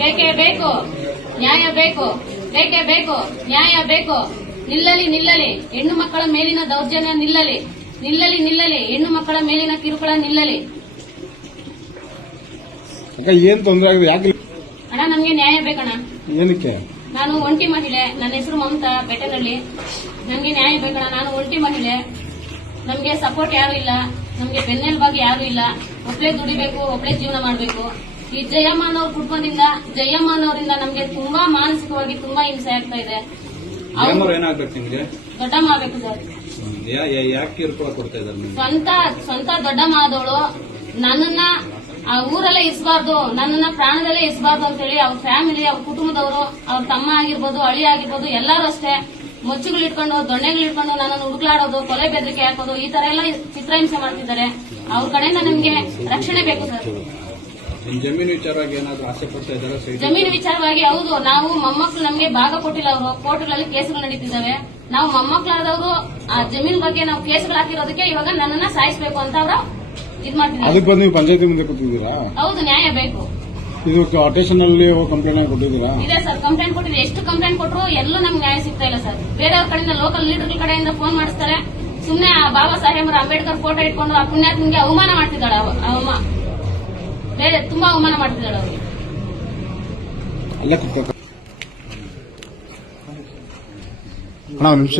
ಬೇಕೇ ಬೇಕು, ನ್ಯಾಯ ಬೇಕು, ಬೇಕೇ ಬೇಕು, ನ್ಯಾಯ ಬೇಕು. ನಿಲ್ಲಲಿ ನಿಲ್ಲಲಿ ಹೆಣ್ಣು ಮಕ್ಕಳ ಮೇಲಿನ ದೌರ್ಜನ್ಯ ನಿಲ್ಲಲಿ, ನಿಲ್ಲಲಿ ನಿಲ್ಲಲಿ ಹೆಣ್ಣು ಮಕ್ಕಳ ಮೇಲಿನ ಕಿರುಕುಳ ನಿಲ್ಲಲಿ. ಏನ್ ತೊಂದರೆ ಆಗಿದೆ? ಯಾಕೆ ಅಣ್ಣ ನಮ್ಗೆ ನ್ಯಾಯ ಬೇಕಣ್ಣ. ಏನಕ್ಕೆ? ನಾನು ಒಂಟಿ ಮಹಿಳೆ, ನನ್ನ ಹೆಸರು ಮಮತಾ, ಬೆಟ್ಟನಹಳ್ಳಿ. ನಮ್ಗೆ ನ್ಯಾಯ ಬೇಕಣ್ಣ. ನಾನು ಒಂಟಿ ಮಹಿಳೆ, ನಮ್ಗೆ ಸಪೋರ್ಟ್ ಯಾರು ಇಲ್ಲ, ನಮ್ಗೆ ಬೆನ್ನೆಲುಬಾಗಿ ಯಾರು ಇಲ್ಲ. ಒಬ್ಳೆ ದುಡಿಬೇಕು, ಒಬ್ಳೆ ಜೀವನ ಮಾಡಬೇಕು. ಈ ಜಯಮ್ಮನವ್ರ ಕುಟುಂಬದಿಂದ, ಜಯಮ್ಮನವರಿಂದ ನಮ್ಗೆ ತುಂಬಾ ಮಾನಸಿಕವಾಗಿ ತುಂಬಾ ಹಿಂಸೆ ಆಗ್ತಾ ಇದೆ. ಏನಾಗ್ಬೇಕು ನಿಮ್ಗೆ? ದೊಡ್ಡಮ್ಮ ಆಗ್ಬೇಕು ಸರ್. ಯಾಕೆ ಕಿರುಕುಳ ಕೊಡ್ತಾ ಇದ್ದಾರೆ? ಸ್ವಂತ ದೊಡ್ಡಮ್ಮ ಆದವಳು ನನ್ನನ್ನ ಆ ಊರಲ್ಲೇ ಇಸ್ಬಾರ್ದು, ನನ್ನನ್ನ ಪ್ರಾಣದಲ್ಲೇ ಇಸ್ಬಾರ್ದು ಅಂತ ಹೇಳಿ ಅವ್ರ ಫ್ಯಾಮಿಲಿ, ಅವ್ರ ಕುಟುಂಬದವರು, ಅವ್ರ ತಮ್ಮ ಆಗಿರ್ಬೋದು, ಅಳಿ ಆಗಿರ್ಬೋದು, ಎಲ್ಲರೂ ಅಷ್ಟೇ ಮೊಚ್ಚುಗಳು ಇಟ್ಕೊಂಡು, ದೊಣ್ಣೆಗಳು ಇಟ್ಕೊಂಡು ನನ್ನನ್ನು ಹುಡುಕ್ಲಾಡೋದು, ಕೊಲೆ ಬೆದರಿಕೆ ಹಾಕೋದು, ಈ ತರ ಎಲ್ಲ ಚಿತ್ರಹಿಂಸೆ ಮಾಡ್ತಿದ್ದಾರೆ. ಅವ್ರ ಕಡೆಯಿಂದ ನಮ್ಗೆ ರಕ್ಷಣೆ ಬೇಕು ಸರ್. ಜಮೀನು ವಿಚಾರವಾಗಿ ಏನಾದ್ರು ಆಸೆ ಪಡ್ತಾ ಇದ್ದಾರೆ? ಜಮೀನು ವಿಚಾರವಾಗಿ ಹೌದು. ನಾವು ಮೊಮ್ಮಕ್ಕಳು ನಮ್ಗೆ ಭಾಗ ಕೊಟ್ಟಿಲ್ಲ. ಅವರು ಕೋರ್ಟ್ಗಳಲ್ಲಿ ಕೇಸುಗಳು ನಡೀತಿದ್ದಾವೆ. ನಾವು ಮೊಮ್ಮಕ್ಕಳಾದವರು ಆ ಜಮೀನ್ ಬಗ್ಗೆ ನಾವು ಕೇಸುಗಳು ಹಾಕಿರೋದಕ್ಕೆ ಇವಾಗ ನನ್ನನ್ನ ಸಾಯಿಸಬೇಕು ಅಂತ ಅವರು ಇದ್ ಮಾಡ್ತಿದ್ದಾರೆ. ಅದಕ್ಕೆ ನೀವು ಪಂಚಾಯತಿ ಮುಂದೆ ಕೊಟ್ಟಿದ್ದೀರಾ? ಹೌದು, ನ್ಯಾಯ ಬೇಕು. ಇದು ಸ್ಟೇಷನ್ ಅಲ್ಲಿ ಕಂಪ್ಲೇಂಟ್ ಕೊಟ್ಟಿದ್ದೀರಾ? ಇದೆ ಸರ್, ಕಂಪ್ಲೇಂಟ್ ಕೊಟ್ಟಿದೆ. ಎಷ್ಟು ಕಂಪ್ಲೇಂಟ್ ಕೊಟ್ಟರು ಎಲ್ಲೂ ನಮ್ಗೆ ನ್ಯಾಯ ಸಿಗ್ತಾ ಇಲ್ಲ ಸರ್. ಬೇರೆಯವ್ರ ಕಡೆಯಿಂದ, ಲೋಕಲ್ ಲೀಡರ್ಗಳ ಕಡೆಯಿಂದ ಫೋನ್ ಮಾಡಿಸ್ತಾರೆ. ಸುಮ್ನೆ ಬಾಬಾ ಸಾಹೇಬ್ ಅಂಬೇಡ್ಕರ್ ಫೋಟೋ ಇಟ್ಕೊಂಡು ಆ ಪುಣ್ಯಾತ್ಮನಿಗೆ ಅವಮಾನ ಮಾಡ್ತಿದ್ದಾಳೆ. ಬೇರೆ ತುಂಬಾ ಅವಮಾನ ಮಾಡ್ತಿದ್ದಾಳೆ ಅವ್ರಿಗೆ. ಅಣ್ಣ, ಒಂದು ನಿಮಿಷ.